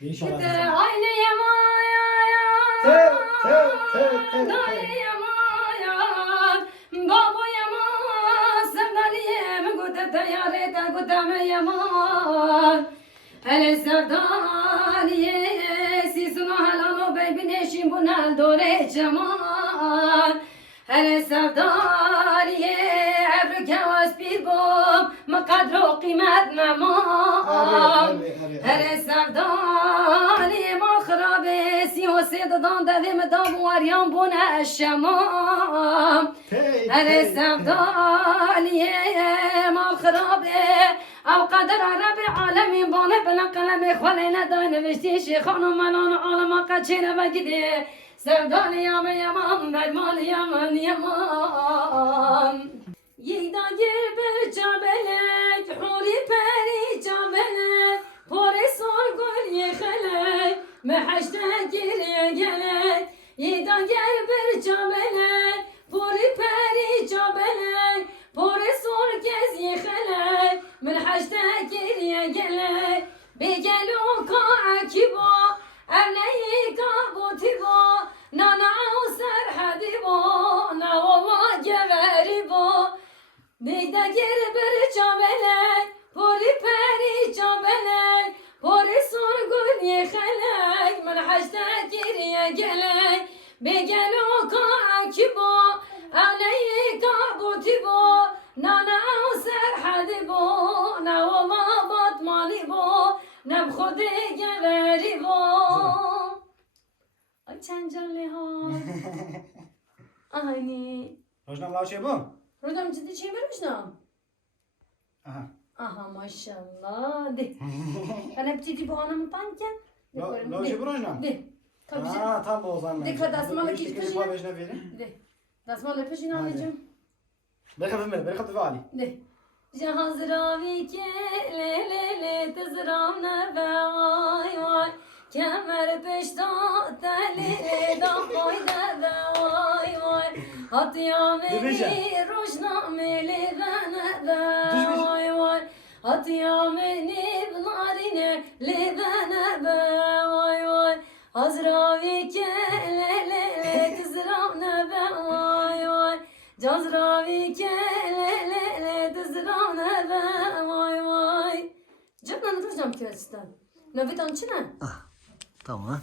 İnşallah. Aynı yamaya Dayı yamayan Babu yaman Sevdaniyem Gude teyare de gudeme yaman Hele sevdaniye Sisuna helalo baby neşin bu nel dore cemal Hele sevdaniye Ebru kevas bir bom Makadro kıymet memal Hele sevdaniye Makhrabe siyasi dadan devim dam varyan bu ne şemam Hele sevdaniye Makhrabe او قدر رب العالمین بانه بلن قلم خاله ندای نوشتی شیخان و منان عالم قچینه بگیده سردان یام یمان درمان یمان یمان ییدا گیر به جابلک حوری پری جابلک پوری سال گل یخلک محشته گیر یگلک ییدا گیر به جابلک پوری پری جابلک پوری سال گز یخلک من حشتك يا جلي بجلو كعكبو أبني كابوتبو نانا وسر حديبو نا والله جبريبو نيدا جير برجاملي بوري بري جاملي بوري سرقون يخلي من حشتك يا جلي بجلو كعكبو أبني كابوتبو نانا وسر حديبو نه و ما بطمانی با نم خود گوری با آی چند جاله ها آهانی روشنم لاشه بو رودم جدی چی برمشنم aha آها ماشالله ده انا بتيجي با آنم پنکن لاشه بو روشنم ده ha tam o zaman ده که دستمال کیش کشی پشینه verin ده دستمال پشینه آنجم برخب من برخب دفاعي ده جهاز راوی که لیلی تزرام نبه وای وای کمر پشتا تلی داخوی نبه وای وای hatiyameni roşnameli nebe vay vay hatiyameni narine nebe vay vay Hazravi kelele tızram nebe vay vay Cazravi kelele tızram nebe vay vay Canım rojnam ki açtan Nöbet ançına Tamam.